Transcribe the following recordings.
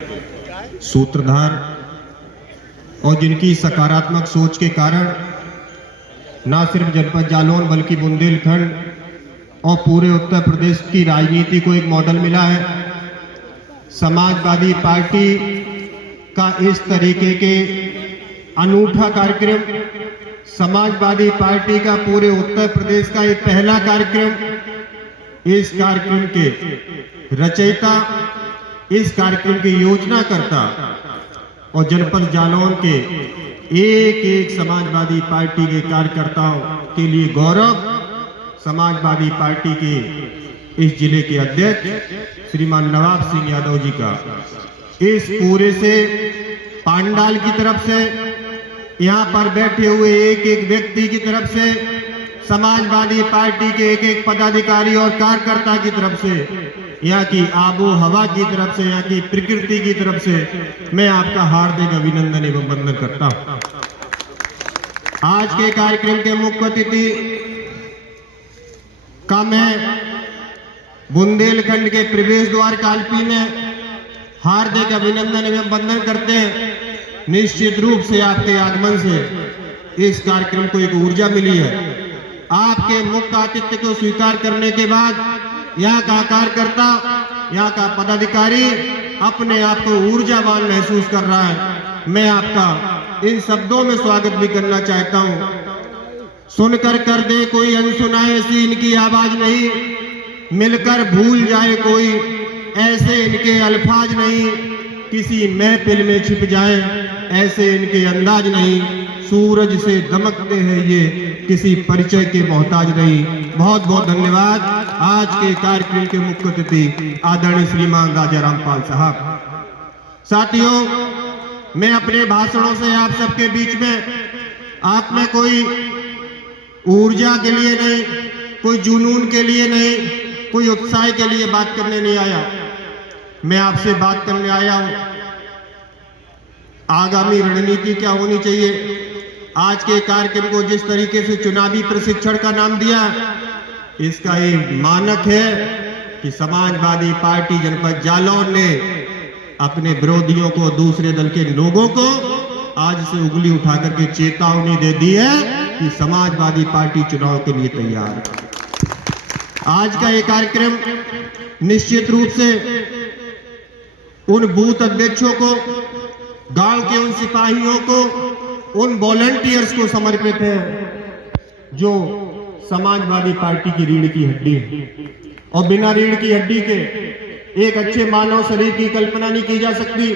सूत्रधार और जिनकी सकारात्मक सोच के कारण न सिर्फ जनपद जालौन बल्कि बुंदेलखंड और पूरे उत्तर प्रदेश की राजनीति को एक मॉडल मिला है। समाजवादी पार्टी का इस तरीके के अनूठा कार्यक्रम, समाजवादी पार्टी का पूरे उत्तर प्रदेश का एक पहला कार्यक्रम, इस कार्यक्रम के रचयिता, इस कार्यक्रम की योजनाकर्ता और जनपद जालौन के एक एक समाजवादी पार्टी के कार्यकर्ताओं के लिए गौरव, समाजवादी पार्टी के इस जिले के अध्यक्ष श्रीमान नवाब सिंह यादव जी का इस पूरे से पांडाल की तरफ से, यहाँ पर बैठे हुए एक एक व्यक्ति की तरफ से, समाजवादी पार्टी के एक एक पदाधिकारी और कार्यकर्ता की तरफ से, यहाँ की आबो हवा की तरफ से, यहाँ की प्रकृति की तरफ से मैं आपका हार्दिक अभिनंदन एवं वंदन करता हूं। आज के कार्यक्रम के मुख्य अतिथि का मैं बुंदेलखंड के प्रवेश द्वार कालपी में हार्दिक अभिनंदन एवं वंदन करते हैं। निश्चित रूप से आपके आगमन से इस कार्यक्रम को एक ऊर्जा मिली है। आपके मुख्य आतिथ्य को स्वीकार करने के बाद यहाँ का कार्यकर्ता, यहाँ का पदाधिकारी अपने आप को ऊर्जावान महसूस कर रहा है। मैं आपका इन शब्दों में स्वागत भी करना चाहता हूँ। सुनकर कर दे कोई अनसुनाए ऐसी इनकी आवाज नहीं, मिलकर भूल जाए कोई ऐसे इनके अल्फाज नहीं, किसी महफिल में छिप जाए ऐसे इनके अंदाज नहीं, सूरज से दमकते हैं ये किसी परिचय के मोहताज नहीं। बहुत बहुत धन्यवाद। आज के कार्यक्रम के मुख्य अतिथि आदरणीय श्रीमान राजा रामपाल साहब। साथियों, मैं अपने भाषणों से आप सबके बीच में आप में कोई ऊर्जा के लिए नहीं, कोई जुनून के लिए नहीं, कोई उत्साह के लिए बात करने नहीं आया। मैं आपसे बात करने आया हूं आगामी रणनीति क्या होनी चाहिए। आज के कार्यक्रम को जिस तरीके से चुनावी प्रशिक्षण का नाम दिया, इसका एक मानक है कि समाजवादी पार्टी जनपद जालौन ने अपने विरोधियों को, दूसरे दल के लोगों को आज से उंगली उठा करके चेतावनी दे दी है कि समाजवादी पार्टी चुनाव के लिए तैयार है। आज का ये कार्यक्रम निश्चित रूप से उन बूथ अध्यक्षों को, गांव के उन सिपाहियों को, उन वॉलंटियर्स को समर्पित है जो समाजवादी पार्टी की रीढ़ की हड्डी है। और बिना रीढ़ की हड्डी के एक अच्छे मानव शरीर की कल्पना नहीं की जा सकती।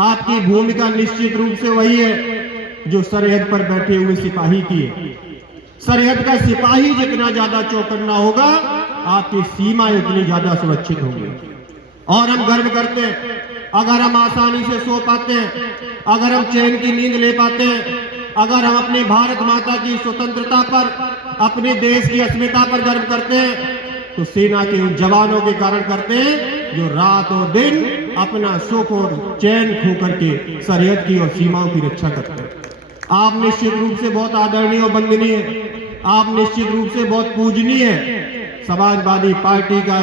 आपकी भूमिका निश्चित रूप से वही है जो सरहद पर बैठे हुए सिपाही की है। सरहद का सिपाही जितना ज्यादा चौकन्ना होगा, आपकी सीमा उतनी ज्यादा सुरक्षित होगी। और हम गर्व करते हैं अगर हम आसानी से सो पाते हैं, अगर हम चैन की नींद ले पाते हैं, अगर हम अपनी भारत माता की स्वतंत्रता पर, अपने देश की अस्मिता पर गर्व करते हैं, तो सेना के उन जवानों के कारण करते हैं जो रात और दिन अपना सुख और चैन खो करके सरहद की और सीमाओं की रक्षा करते हैं। आप निश्चित रूप से बहुत आदरणीय और वंदनीय है, आप निश्चित रूप से बहुत पूजनीय है। समाजवादी पार्टी का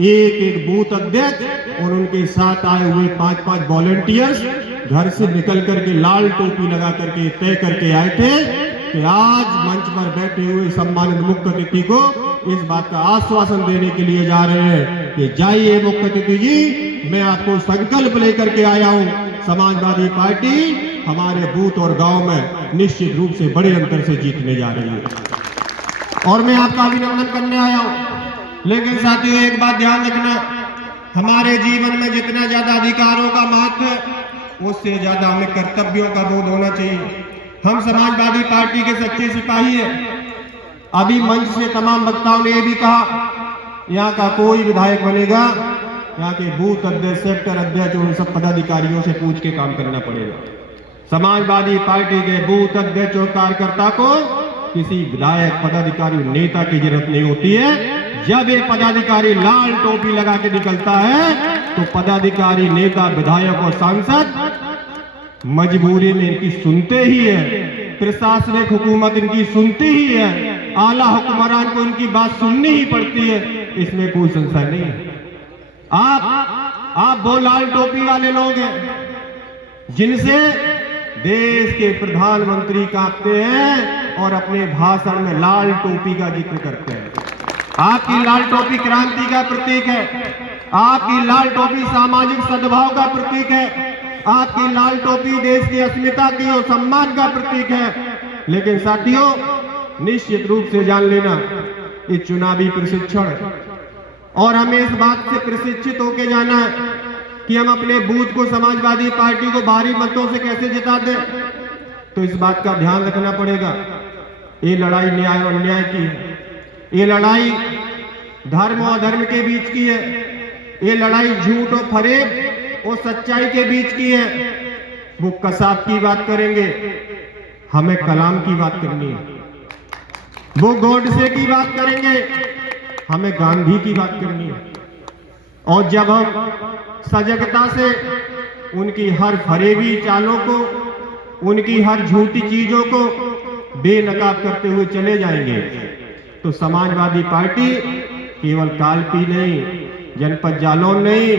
एक एक बूथ अध्यक्ष और उनके साथ आए हुए 5-5 वॉलंटियर्स घर से निकल करके लाल टोपी लगा करके तय करके आए थे कि आज मंच पर बैठे हुए सम्मानित मुख्य अतिथि को इस बात का आश्वासन देने के लिए जा रहे हैं कि जाइए मुख्य अतिथि जी, मैं आपको संकल्प लेकर के आया हूं, समाजवादी पार्टी हमारे बूथ और गांव में निश्चित रूप से बड़े अंतर से जीतने जा रही है। और मैं आपका अभिनंदन करने आया हूं। लेकिन साथियों, एक बात ध्यान रखना, हमारे जीवन में जितना ज्यादा अधिकारों का महत्व है, उससे ज्यादा हमें कर्तव्यों का बोध होना चाहिए। हम समाजवादी पार्टी के सच्चे सिपाही हैं। अभी मंच से तमाम वक्ताओं ने यह भी कहा, यहाँ का कोई विधायक बनेगा, यहाँ के बूथ अध्यक्ष, सेक्टर अध्यक्ष, उन सब पदाधिकारियों से पूछ के काम करना पड़ेगा। समाजवादी पार्टी के बूथ अध्यक्ष और कार्यकर्ता को किसी विधायक, पदाधिकारी, नेता की जरूरत नहीं होती है। जब एक पदाधिकारी लाल टोपी लगा के निकलता है तो पदाधिकारी, नेता, विधायक और सांसद मजबूरी में इनकी सुनते ही है, प्रशासनिक हुकूमत इनकी सुनती ही है, आला हुक्मरान को इनकी बात सुननी ही पड़ती है। इसमें कोई संशय नहीं है। आप आप वो लाल टोपी वाले लोग हैं जिनसे देश के प्रधानमंत्री कांपते हैं और अपने भाषण में लाल टोपी का जिक्र करते हैं। आपकी लाल टोपी क्रांति का प्रतीक है, आपकी लाल टोपी सामाजिक सद्भाव का प्रतीक है, आपकी लाल टोपी देश की अस्मिता की और सम्मान का प्रतीक है। लेकिन साथियों, निश्चित रूप से जान लेना, ये चुनावी प्रशिक्षण है और हमें इस बात से प्रशिक्षित होकर जाना है कि हम अपने बूथ को समाजवादी पार्टी को भारी मतों से कैसे जिता दें। तो इस बात का ध्यान रखना पड़ेगा, ये लड़ाई न्याय और अन्याय की है, ये लड़ाई धर्म और अधर्म के बीच की है, ये लड़ाई झूठ और फरेब और सच्चाई के बीच की है। वो कसाब की बात करेंगे, हमें कलाम की बात करनी है। वो गोडसे की बात करेंगे, हमें गांधी की बात करनी है। और जब हम सजगता से उनकी हर फरेबी चालों को, उनकी हर झूठी चीजों को बेनकाब करते हुए चले जाएंगे तो समाजवादी पार्टी केवल कालपी नहीं, जनपद जालौन नहीं,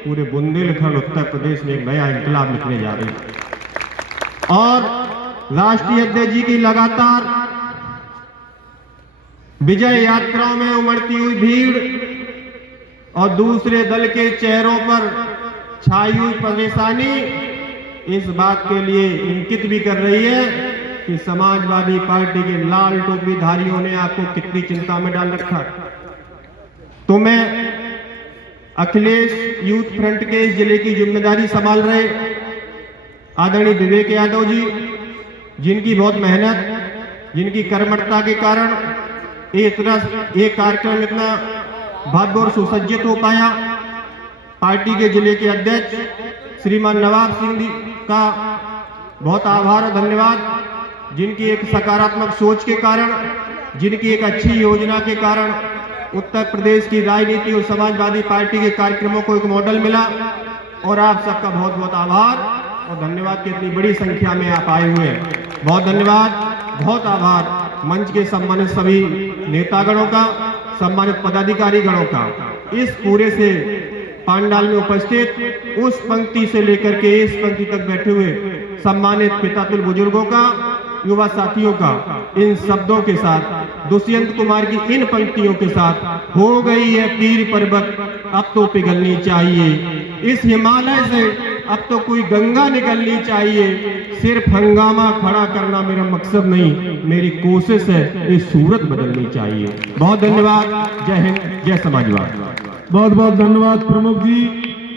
पूरे बुंदेलखंड उत्तर प्रदेश में एक नया इंकलाब लिखने जा रही है। और राष्ट्रीय अध्यक्ष जी की लगातार विजय यात्राओं में उमड़ती हुई भीड़ और दूसरे दल के चेहरों पर छाई हुई परेशानी इस बात के लिए इंगित भी कर रही है कि समाजवादी पार्टी के लाल टोपी धारियों ने आपको कितनी चिंता में डाल रखा। तो मैं अखिलेश यूथ फ्रंट के इस जिले की जिम्मेदारी संभाल रहे आदरणीय विवेक यादव जी, जिनकी बहुत मेहनत, जिनकी कर्मठता के कारण ये कार्यक्रम इतना भव्य और सुसज्जित हो पाया। पार्टी के जिले के अध्यक्ष श्रीमान नवाब सिंह जी का बहुत आभार और धन्यवाद, जिनकी एक सकारात्मक सोच के कारण, जिनकी एक अच्छी योजना के कारण उत्तर प्रदेश की राजनीति और समाजवादी पार्टी के कार्यक्रमों को एक मॉडल मिला। और आप सबका बहुत बहुत आभार और धन्यवाद कि इतनी बड़ी संख्या में आप आए हुए हैं। बहुत धन्यवाद, बहुत आभार मंच के सम्मानित सभी नेतागणों का, सम्मानित पदाधिकारी गणों का, इस पूरे से पांडाल में उपस्थित उस पंक्ति से लेकर के इस पंक्ति तक बैठे हुए सम्मानित पितातुल बुजुर्गों का, युवा साथियों का, इन शब्दों के साथ, दुष्यंत कुमार की इन पंक्तियों के साथ, हो गई है पीर पर्वत अब तो पिघलनी चाहिए, इस हिमालय से अब तो कोई गंगा निकलनी चाहिए, सिर्फ हंगामा खड़ा करना मेरा मकसद नहीं, मेरी कोशिश है ये सूरत बदलनी चाहिए। बहुत धन्यवाद। जय हिंद, जय समाजवाद। बहुत बहुत धन्यवाद प्रमुख जी।